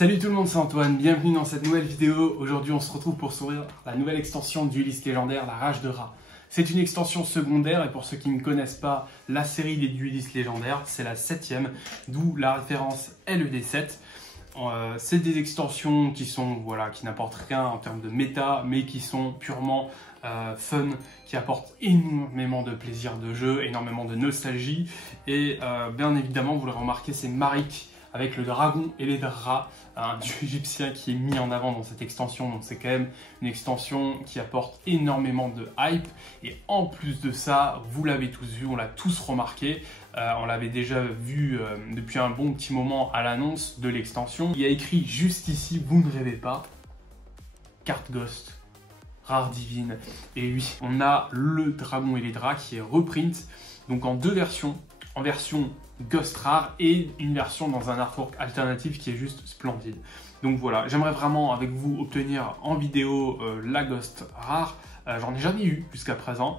Salut tout le monde, c'est Antoine, bienvenue dans cette nouvelle vidéo. Aujourd'hui on se retrouve pour s'ouvrir la nouvelle extension du Dueliste légendaire, la Rage de Rat. C'est une extension secondaire et pour ceux qui ne connaissent pas la série des Duelistes légendaires, c'est la 7ème, d'où la référence LED7. C'est des extensions qui sont, qui n'apportent rien en termes de méta, mais qui sont purement fun, qui apportent énormément de plaisir de jeu, énormément de nostalgie. Et bien évidemment, vous l'aurez remarqué, c'est Marik avec le dragon et les rats, un dieu égyptien qui est mis en avant dans cette extension. Donc c'est quand même une extension qui apporte énormément de hype. Et en plus de ça, vous l'avez tous vu, on l'a tous remarqué. On l'avait déjà vu depuis un bon petit moment à l'annonce de l'extension. Il y a écrit juste ici, vous ne rêvez pas, carte Ghost, rare divine. Et oui, on a le dragon et les draps qui est reprint, donc en deux versions, en version Ghost rare et une version dans un artwork alternatif qui est juste splendide. Donc voilà, j'aimerais vraiment avec vous obtenir en vidéo la Ghost rare. J'en ai jamais eu jusqu'à présent,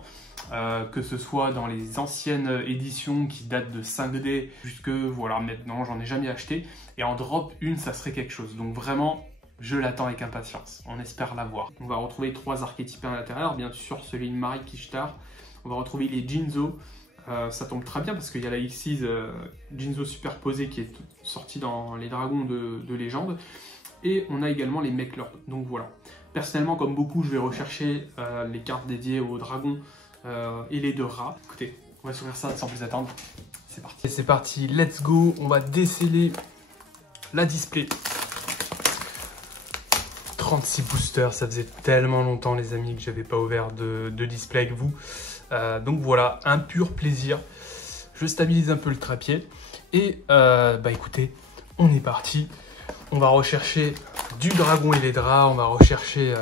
que ce soit dans les anciennes éditions qui datent de 5D jusque maintenant, j'en ai jamais acheté. Et en drop une, ça serait quelque chose. Donc vraiment, je l'attends avec impatience. On espère l'avoir. On va retrouver 3 archétypes à l'intérieur, bien sûr celui de Marik Ishtar. On va retrouver les Jinzo. Ça tombe très bien parce qu'il y a la Xyz Jinzo superposée qui est sortie dans les dragons de légende. Et on a également les Mechlord. Donc voilà. Personnellement, comme beaucoup, je vais rechercher les cartes dédiées aux dragons et les 2 rats. Écoutez, on va s'ouvrir ça sans plus attendre. C'est parti. C'est parti, let's go. On va déceler la display. 36 boosters, ça faisait tellement longtemps les amis que j'avais pas ouvert de display avec vous. Donc voilà, un pur plaisir. Je stabilise un peu le trépied. Et écoutez, on est parti. On va rechercher du dragon et les draps. On va rechercher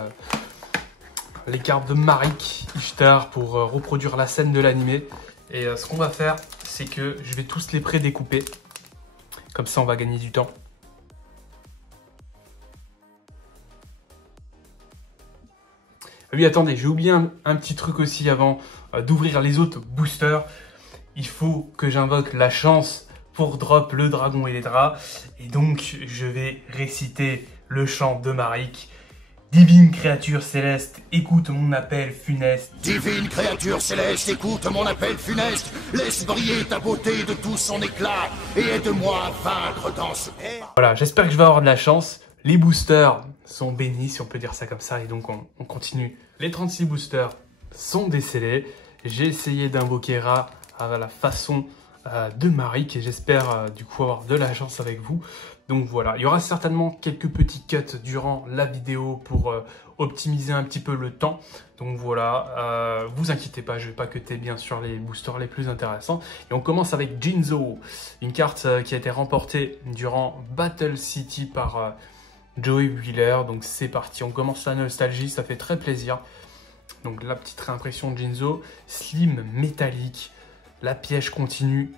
les cartes de Marik Ishtar pour reproduire la scène de l'animé. Et ce qu'on va faire, c'est que je vais tous les pré-découper. Comme ça, on va gagner du temps. Oui, attendez, j'ai oublié un petit truc aussi avant d'ouvrir les autres boosters. Il faut que j'invoque la chance pour drop le dragon et les draps. Et donc, je vais réciter le chant de Marik. Divine créature céleste, écoute mon appel funeste. Divine créature céleste, écoute mon appel funeste. Laisse briller ta beauté de tout son éclat et aide-moi à vaincre dans ce... Voilà, j'espère que je vais avoir de la chance. Les boosters sont bénis, si on peut dire ça comme ça, et donc on continue. Les 36 boosters sont décellés. J'ai essayé d'invoquer Ra à la façon de Marik et j'espère du coup avoir de la chance avec vous. Donc voilà, il y aura certainement quelques petits cuts durant la vidéo pour optimiser un petit peu le temps. Donc voilà, vous inquiétez pas, je vais pas cutter bien sûr les boosters les plus intéressants. Et on commence avec Jinzo, une carte qui a été remportée durant Battle City par... Joey Wheeler, donc c'est parti, on commence la nostalgie, ça fait très plaisir. Donc la petite réimpression de Jinzo, slim métallique, la piège continue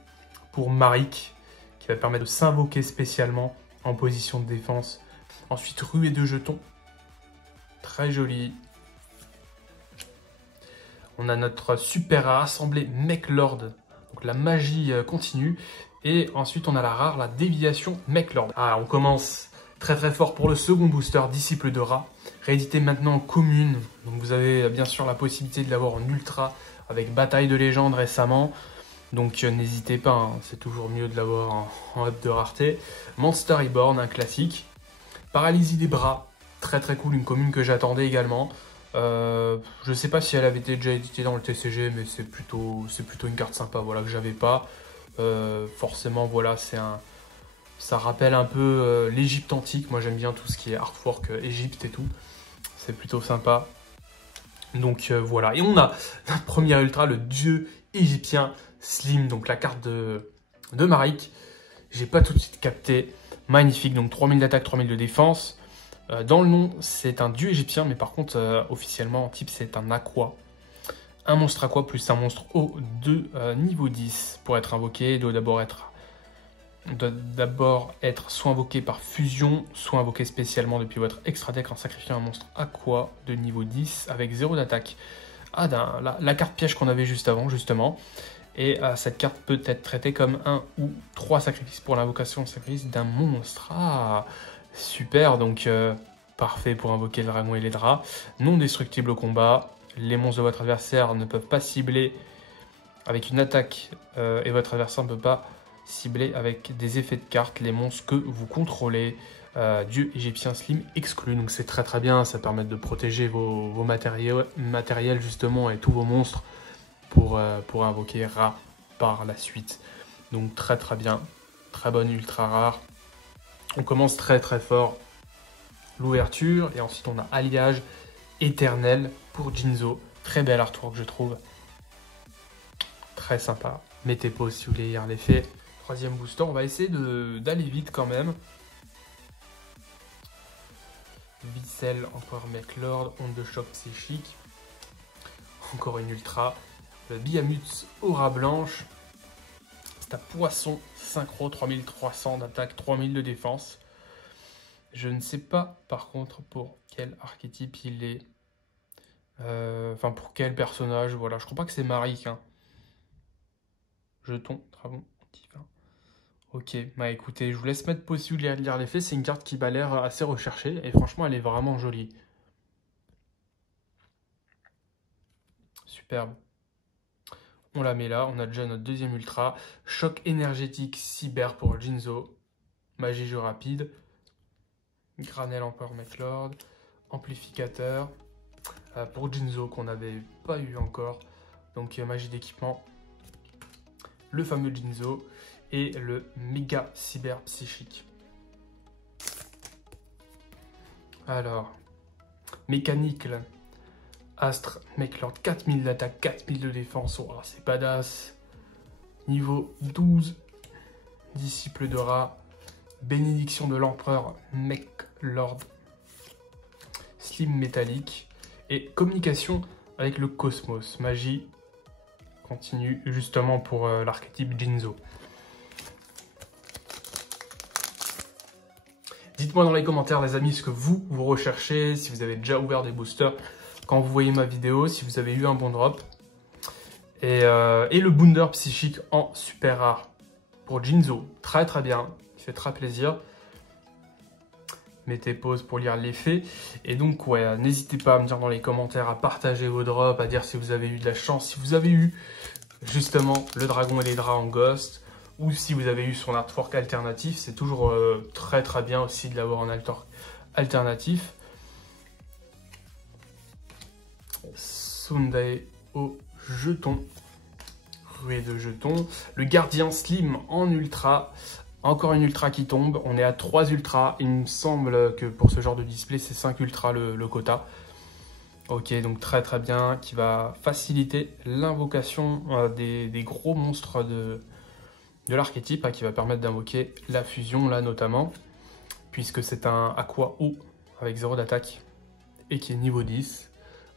pour Marik, qui va permettre de s'invoquer spécialement en position de défense. Ensuite, ruée de jetons, très joli. On a notre super rare assemblée Mechlord, donc la magie continue. Et ensuite, on a la rare, la déviation Mechlord. Ah, on commence... Très très fort pour le second booster, Disciple de Rat, réédité maintenant en commune. Donc vous avez bien sûr la possibilité de l'avoir en ultra avec Bataille de légende récemment. Donc n'hésitez pas, hein, c'est toujours mieux de l'avoir en up de rareté. Monster Reborn, un classique. Paralysie des bras, très très cool, une commune que j'attendais également. Je sais pas si elle avait été déjà éditée dans le TCG, mais c'est plutôt une carte sympa, voilà, que j'avais pas. Forcément, voilà, ça rappelle un peu l'Égypte antique. Moi, j'aime bien tout ce qui est artwork Égypte et tout. C'est plutôt sympa. Donc voilà. Et on a notre premier ultra, le dieu égyptien Slim. Donc la carte de Marik. J'ai pas tout de suite capté. Magnifique. Donc 3000 d'attaque, 3000 de défense. Dans le nom, c'est un dieu égyptien. Mais par contre, officiellement, en type, c'est un aqua. Un monstre aqua plus un monstre eau de niveau 10. Pour être invoqué, il doit d'abord être soit invoqué par fusion, soit invoqué spécialement depuis votre extra deck en sacrifiant un monstre aqua de niveau 10 avec 0 d'attaque. Ah, la carte piège qu'on avait juste avant, justement. Et cette carte peut être traitée comme 1 ou 3 sacrifices pour l'invocation sacrifice d'un monstre. Ah, Super, donc parfait pour invoquer le dragon et les draps. Non destructible au combat. Les monstres de votre adversaire ne peuvent pas cibler avec une attaque et votre adversaire ne peut pas cibler avec des effets de cartes les monstres que vous contrôlez. Dieu égyptien Slim exclu, donc c'est très bien, ça permet de protéger vos matériels justement et tous vos monstres pour invoquer Ra par la suite. Donc très bien, très bonne ultra rare. On commence très fort l'ouverture et ensuite on a Alliage éternel pour Jinzo. Très bel artwork je trouve. Très sympa. Mettez pause si vous voulez lire l'effet. Troisième booster, on va essayer d'aller vite quand même. Vissel, encore Mech Lord, onde de choc psychique. Encore une ultra. Biamut, aura blanche. C'est un poisson synchro, 3300 d'attaque, 3000 de défense. Je ne sais pas par contre pour quel archétype il est. Enfin pour quel personnage, voilà. Je crois pas que c'est Marik. Hein. Jeton, dragon, divin. Ok, bah écoutez, je vous laisse mettre pause si vous voulez lire l'effet. C'est une carte qui m'a l'air assez recherchée et franchement elle est vraiment jolie. Superbe. On la met là, on a déjà notre deuxième ultra. Choc énergétique cyber pour Jinzo. Magie jeu rapide. Granel Empereur Mech Lord. Amplificateur. Pour Jinzo qu'on n'avait pas eu encore. Donc magie d'équipement. Le fameux Jinzo. Et le méga cyber psychique. Alors. Mécanique là. Astre, Mech Lord, 4000 d'attaque, 4000 de défense, oh, c'est badass. Niveau 12, disciple de Ra, bénédiction de l'empereur, Mech Lord, Slim métallique, et communication avec le cosmos, magie, continue justement pour l'archétype Jinzo. Dites-moi dans les commentaires les amis ce que vous recherchez, si vous avez déjà ouvert des boosters, quand vous voyez ma vidéo, si vous avez eu un bon drop. Et le Bounder psychique en super rare pour Jinzo. Très bien, il fait très plaisir. Mettez pause pour lire l'effet. Et donc ouais, n'hésitez pas à me dire dans les commentaires, à partager vos drops, à dire si vous avez eu de la chance, si vous avez eu justement le dragon et les draps en ghost, ou si vous avez eu son artwork alternatif. C'est toujours très bien aussi de l'avoir en artwork alternatif. Sundae au jeton. Ruée de jetons. Le gardien Slim en ultra. Encore une ultra qui tombe. On est à 3 ultras. Il me semble que pour ce genre de display, c'est 5 ultras le quota. Ok, donc très bien. Qui va faciliter l'invocation des gros monstres de l'archétype. Qui va permettre d'invoquer la fusion là notamment. Puisque c'est un Aqua eau avec 0 d'attaque. Et qui est niveau 10.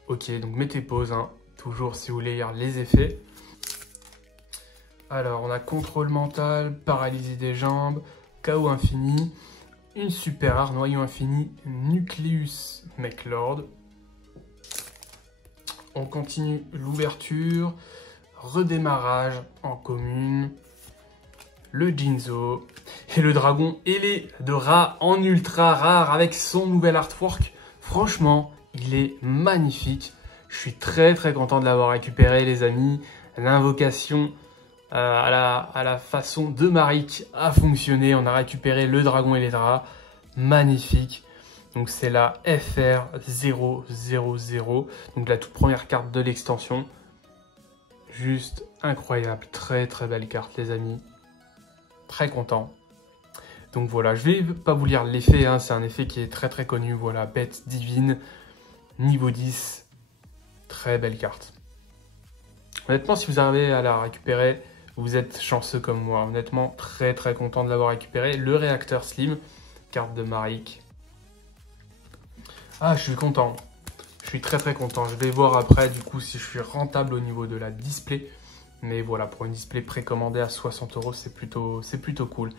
Ok, donc mettez pause, hein, toujours si vous voulez lire les effets. Alors, on a contrôle mental, paralysie des jambes, chaos infini, une super rare, noyau infini, Nucleus Mech Lord. On continue l'ouverture, redémarrage en commune, le Jinzo et le dragon ailé de Ra en ultra rare avec son nouvel artwork. Franchement, il est magnifique. Je suis très content de l'avoir récupéré les amis. L'invocation à la façon de Marik a fonctionné. On a récupéré le dragon et les draps. Magnifique. Donc c'est la FR000. Donc la toute première carte de l'extension. Juste incroyable. Très belle carte les amis. Très content. Donc voilà, je vais pas vous lire l'effet. Hein. C'est un effet qui est très connu. Voilà, bête divine. Niveau 10, très belle carte. Honnêtement, si vous arrivez à la récupérer, vous êtes chanceux comme moi. Honnêtement, très content de l'avoir récupéré. Le réacteur Slim, carte de Marik. Ah, je suis content. Je suis très content. Je vais voir après, du coup, si je suis rentable au niveau de la display. Mais voilà, pour une display précommandée à 60 €, c'est plutôt cool.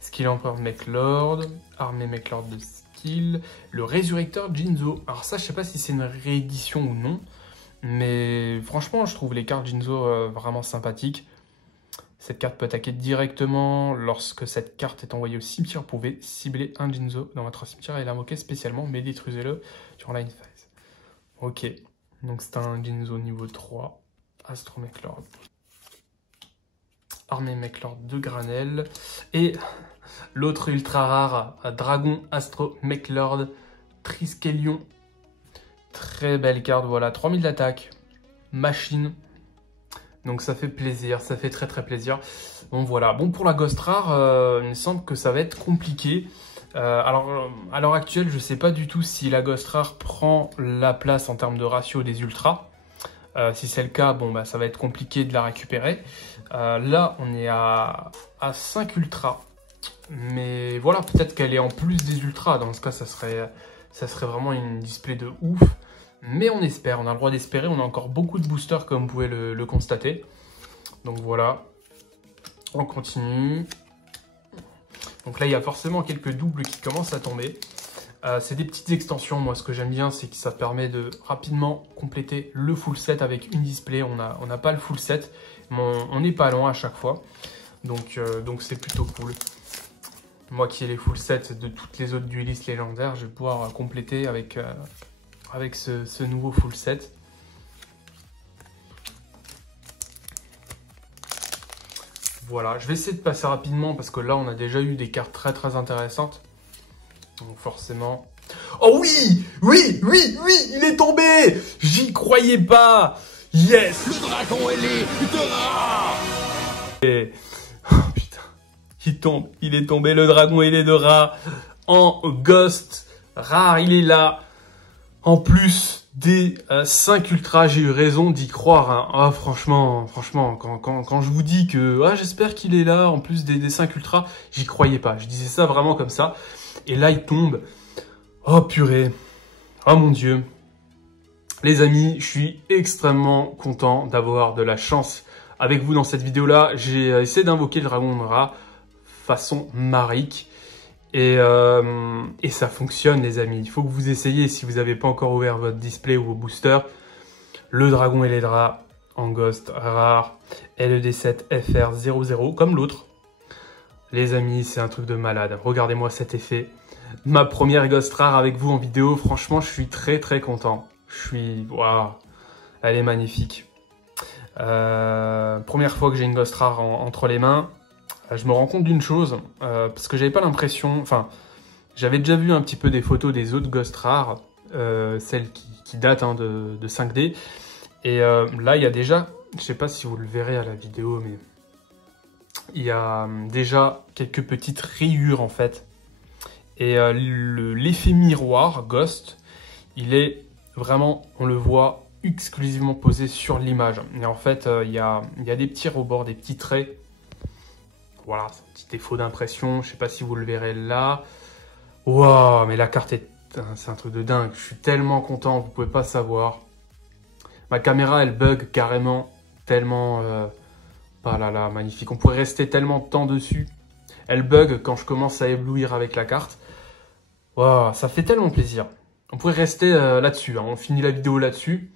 Skill Empereur Mech Lord, armée Mech Lord de skill, le résurrecteur Jinzo. Alors ça, je sais pas si c'est une réédition ou non, mais franchement, je trouve les cartes Jinzo vraiment sympathiques. Cette carte peut attaquer directement. Lorsque cette carte est envoyée au cimetière, vous pouvez cibler un Jinzo dans votre cimetière et l'invoquer spécialement, mais détruisez-le durant la phase. Ok, donc c'est un Jinzo niveau 3. Astro Mechlord. Armée Mechlord de Granel. Et l'autre ultra rare, Dragon Astro Mechlord Triskelion. Très belle carte, voilà. 3000 d'attaque. Machine. Donc ça fait plaisir, ça fait très très plaisir. Bon voilà, bon pour la Ghost Rare, il me semble que ça va être compliqué. Alors à l'heure actuelle, je ne sais pas du tout si la Ghost Rare prend la place en termes de ratio des ultras. Si c'est le cas, bon bah ça va être compliqué de la récupérer. Là on est à 5 ultras. Mais voilà, peut-être qu'elle est en plus des ultras. Dans ce cas, ça serait vraiment une display de ouf. Mais on espère, on a le droit d'espérer, on a encore beaucoup de boosters comme vous pouvez le constater. Donc voilà, on continue. Donc là il y a forcément quelques doubles qui commencent à tomber. C'est des petites extensions, moi ce que j'aime bien c'est que ça permet de rapidement compléter le full set avec une display. On n'a pas le full set, mais on n'est pas loin à chaque fois. Donc c'est plutôt cool. Moi qui ai les full sets de toutes les autres duelistes légendaires, je vais pouvoir compléter avec ce nouveau full set. Voilà, je vais essayer de passer rapidement parce que là on a déjà eu des cartes très très intéressantes. Donc forcément... Oh oui, il est tombé. J'y croyais pas. Yes. Le dragon ailé de Ra. Et... Oh putain, il est tombé le dragon ailé de Ra en Ghost Rare, il est là. En plus des 5 ultras, j'ai eu raison d'y croire. Hein. Ah, franchement, quand je vous dis que j'espère qu'il est là, en plus des 5 ultras, j'y croyais pas. Je disais ça vraiment comme ça. Et là, il tombe. Oh purée. Oh mon Dieu. Les amis, je suis extrêmement content d'avoir de la chance avec vous dans cette vidéo-là. J'ai essayé d'invoquer le dragon de Ra façon Marik. Et ça fonctionne les amis, il faut que vous essayiez si vous n'avez pas encore ouvert votre display ou vos boosters. Le dragon et les draps en Ghost Rare, LED7 FR00 comme l'autre. Les amis, c'est un truc de malade, regardez-moi cet effet. Ma première Ghost Rare avec vous en vidéo, franchement je suis très très content. Waouh, elle est magnifique. Première fois que j'ai une Ghost Rare entre les mains. Je me rends compte d'une chose, parce que j'avais pas l'impression... Enfin, j'avais déjà vu un petit peu des photos des autres Ghost Rares, celles qui datent hein, de 5D. Et là, il y a déjà... Je sais pas si vous le verrez à la vidéo, mais... Il y a déjà quelques petites rayures, en fait. Et l'effet miroir, Ghost, il est vraiment... On le voit exclusivement posé sur l'image. Et en fait, il y a des petits rebords, des petits traits. Voilà, c'est un petit défaut d'impression. Je sais pas si vous le verrez là. Waouh, mais la carte c'est un truc de dingue. Je suis tellement content, vous pouvez pas savoir. Ma caméra, elle bug carrément. Tellement... Ah là là, magnifique. On pourrait rester tellement de temps dessus. Elle bug quand je commence à éblouir avec la carte. Waouh, ça fait tellement plaisir. On pourrait rester là-dessus. Hein. On finit la vidéo là-dessus.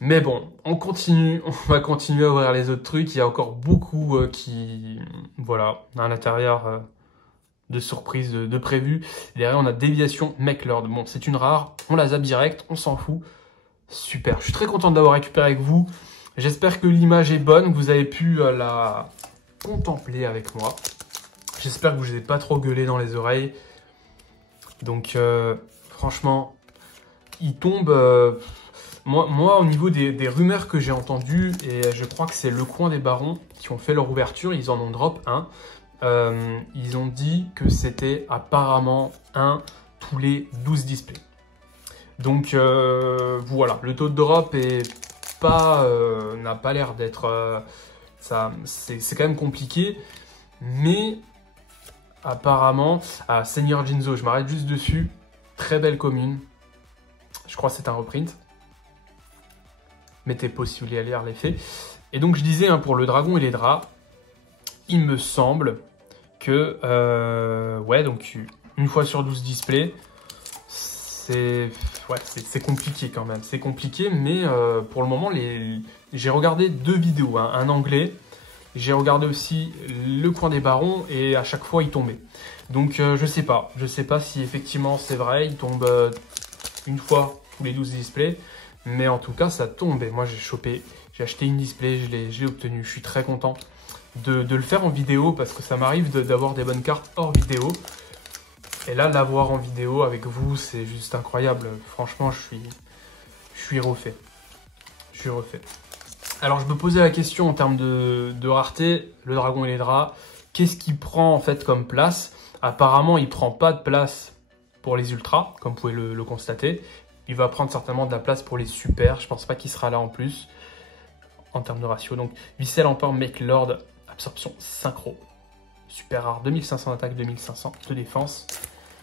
Mais bon, on continue, on va continuer à ouvrir les autres trucs. Il y a encore beaucoup qui... Voilà, à l'intérieur de surprises de prévues. Derrière, on a Déviation Mechlord. Bon, c'est une rare, on la zappe direct, on s'en fout. Super, je suis très content de l'avoir récupéré avec vous. J'espère que l'image est bonne, que vous avez pu la contempler avec moi. J'espère que vous n'avez pas trop gueulé dans les oreilles. Donc, franchement, il tombe... Moi, au niveau des rumeurs que j'ai entendues, et je crois que c'est Le Coin des Barons qui ont fait leur ouverture, ils en ont drop un. Ils ont dit que c'était apparemment un tous les 12 displays. Donc voilà, le taux de drop n'a pas l'air d'être... c'est quand même compliqué, mais apparemment... Ah, Seigneur Jinzo, je m'arrête juste dessus. Très belle commune. Je crois que c'est un reprint. Mettez pause si vous voulez aller lire l'effet. Et donc je disais, hein, pour le dragon et les draps, il me semble que, ouais, donc une fois sur 12 displays, c'est compliqué quand même. C'est compliqué, mais pour le moment, j'ai regardé 2 vidéos, hein, un anglais, J'ai regardé aussi le coin des barons et à chaque fois il tombait. Donc je sais pas si effectivement c'est vrai, il tombe une fois tous les 12 displays. Mais en tout cas ça tombe et moi j'ai acheté une display, je l'ai obtenu. Je suis très content de le faire en vidéo parce que ça m'arrive d'avoir des bonnes cartes hors vidéo. Et là, l'avoir en vidéo avec vous, c'est juste incroyable. Franchement, je suis refait. Je suis refait. Alors, je me posais la question en termes de rareté, le dragon et les draps. Qu'est-ce qu'il prend en fait comme place? Apparemment, il prend pas de place pour les ultras, comme vous pouvez le constater. Il va prendre certainement de la place pour les super. Je pense pas qu'il sera là en plus, en termes de ratio. Donc, Vissel, Empire, Make Lord, absorption synchro. Super rare, 2500 d'attaque, 2500 de défense.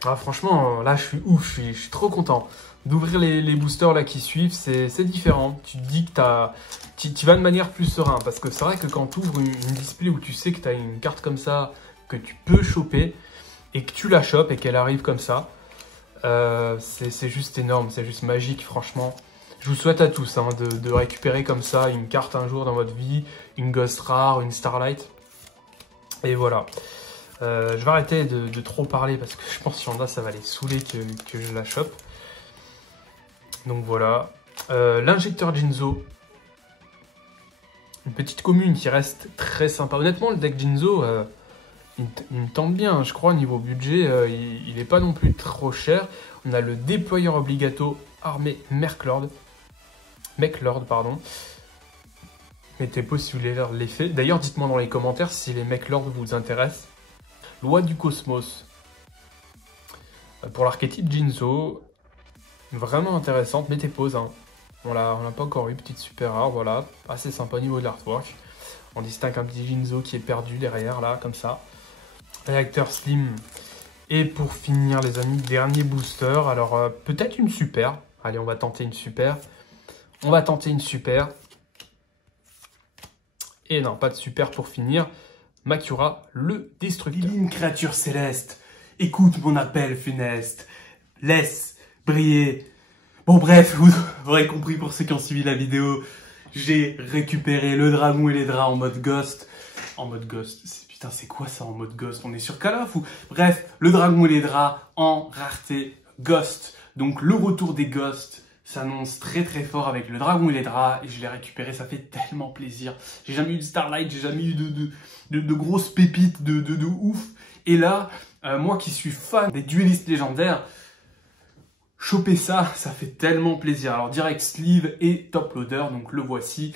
Ah, franchement, là, je suis ouf, je suis trop content d'ouvrir les boosters là qui suivent. C'est différent. Tu te dis que tu vas de manière plus serein. Parce que c'est vrai que quand tu ouvres une display où tu sais que tu as une carte comme ça, que tu peux choper, et que tu la chopes et qu'elle arrive comme ça, c'est juste énorme, c'est juste magique, franchement. Je vous souhaite à tous de récupérer comme ça une carte un jour dans votre vie, une Ghost Rare, une Starlight. Et voilà. Je vais arrêter de trop parler parce que je pense qu'il y en a, ça va les saouler que je la chope. Donc voilà. L'injecteur Jinzo. Une petite commune qui reste très sympa. Honnêtement, le deck Jinzo, il me tente bien. Je crois, niveau budget, il n'est pas non plus trop cher. On a le déployeur obligato armée Merklord. Meklord, pardon. Mettez pause si vous voulez voir l'effet. D'ailleurs, dites-moi dans les commentaires si les Meklord vous intéressent. Loi du cosmos. Pour l'archétype Jinzo, vraiment intéressante. Mettez pause. On l'a pas encore eu, petite super rare, voilà. Assez sympa au niveau de l'artwork. On distingue un petit Jinzo qui est perdu derrière, là, comme ça. Réacteur slim. Et pour finir, les amis, dernier booster. Alors, peut-être une super. Allez, on va tenter une super. On va tenter une super. Et non, pas de super pour finir. Makura, le destructeur. Divine créature céleste, écoute mon appel funeste. Laisse briller. Bon bref, vous aurez compris pour ceux qui ont suivi la vidéo. J'ai récupéré le dragon et les draps en mode ghost. En mode ghost, putain c'est quoi ça en mode ghost? On est sur Call of ou... Bref, le dragon et les draps en rareté ghost. Donc le retour des ghosts s'annonce très très fort avec le dragon et les draps et je l'ai récupéré, ça fait tellement plaisir. J'ai jamais eu de Starlight, j'ai jamais eu de grosses pépites de ouf. Et là, moi qui suis fan des duellistes légendaires, choper ça, ça fait tellement plaisir. Alors direct sleeve et top loader, donc le voici.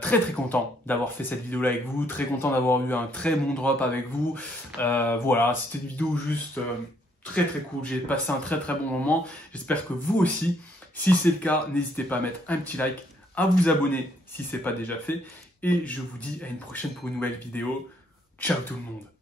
Très très content d'avoir fait cette vidéo là avec vous, très content d'avoir eu un très bon drop avec vous. Voilà, c'était une vidéo juste très très cool, j'ai passé un très très bon moment. J'espère que vous aussi. Si c'est le cas, n'hésitez pas à mettre un petit like, à vous abonner si ce n'est pas déjà fait. Et je vous dis à une prochaine pour une nouvelle vidéo. Ciao tout le monde!